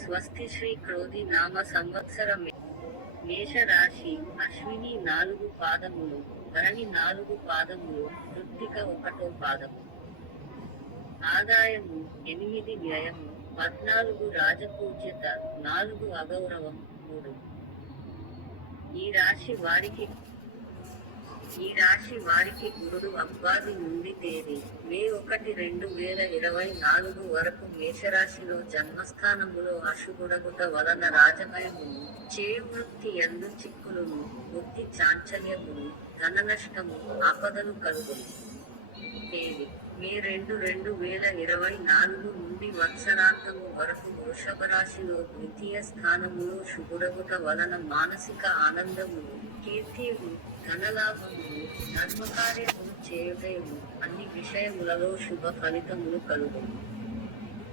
స్వస్తి శ్రీ క్రోధి నామ సంవత్సరం మేష రాశి అశ్విని 4 పాదములు, భరణి 4 పాదములు, కృత్తిక 1వ పాదము. ఆదాయము 8, వ్యయము 14, రాజపూజ్యత 4, అగౌరవం 3. ఈ రాశి వారికి గురుడు అబ్బాది నుండి తేదీ మే 1, 2024 వరకు మేషరాశిలో జన్మస్థానములో అశుభుడగుట వలన రాజభయమును, చేయవృత్తి యందు చిక్కులును, బుద్ధి చాంచల్యమును, ధననష్టము, ఆపదలు కలుగును. తేదీ మే 2, 2024 నుండి వత్సరాంతము వరకు వృషభరాశిలో ద్వితీయ స్థానములో శుభుడగుట వలన మానసిక ఆనందమును, కీర్తియును, ధనలాభమును, ధర్మకార్యములు చేయుటయును, అన్ని విషయములలో శుభ ఫలితములు కలుగును.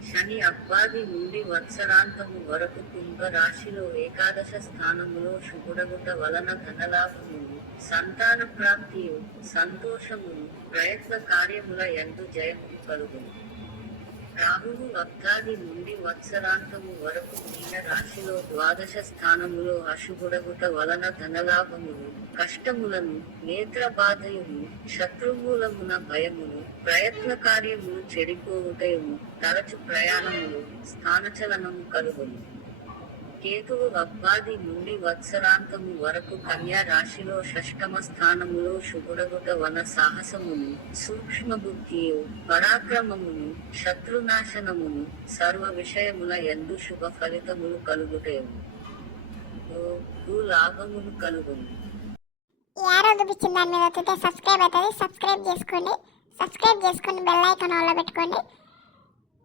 శని అబ్బాది నుండి వత్సరాంతము వరకు కుంభ రాశిలో ఏకాదశ స్థానములో శుభుడగుట వలన ధనలాభమును, సంతాన ప్రాప్తియు, సంతోషమును, ప్రయత్న కార్యముల యందు జయమును కలుగును. రాహువు అబ్దాది నుండి వత్సరాంతము వరకు మీన రాశిలో ద్వాదశ స్థానములో అశుభుడగుట వలన ధనలాభమును, కష్టములను, నేత్రబాధయును, శత్రుమూలమున భయమును, ప్రయత్న కార్యములు చెడిపోవుటయును, తరచు ప్రయాణములు, స్థానచలనము కలుగును. కేతువు అబ్బాది నుండి వత్సరాంతము వరకు కన్యా రాశిలో షష్టమ స్థానములో శుభుడగుట వలన సాహసమును, సూక్ష్మబుద్ధియు, పరాక్రమమును, శత్రునాశనమును, సర్వ విషయముల యందు శుభ ఫలితములు కలుగుటయును. లాభములు కలుగును. ఈ యారో చూపించిన దాని మీద వస్తే సబ్స్క్రైబ్ అవుతుంది. సబ్స్క్రైబ్ చేసుకొని బెల్ ఐకాన్ ఆన్లో పెట్టుకోండి.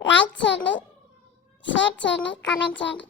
లైక్ చేయండి, షేర్ చేయండి, కామెంట్ చేయండి.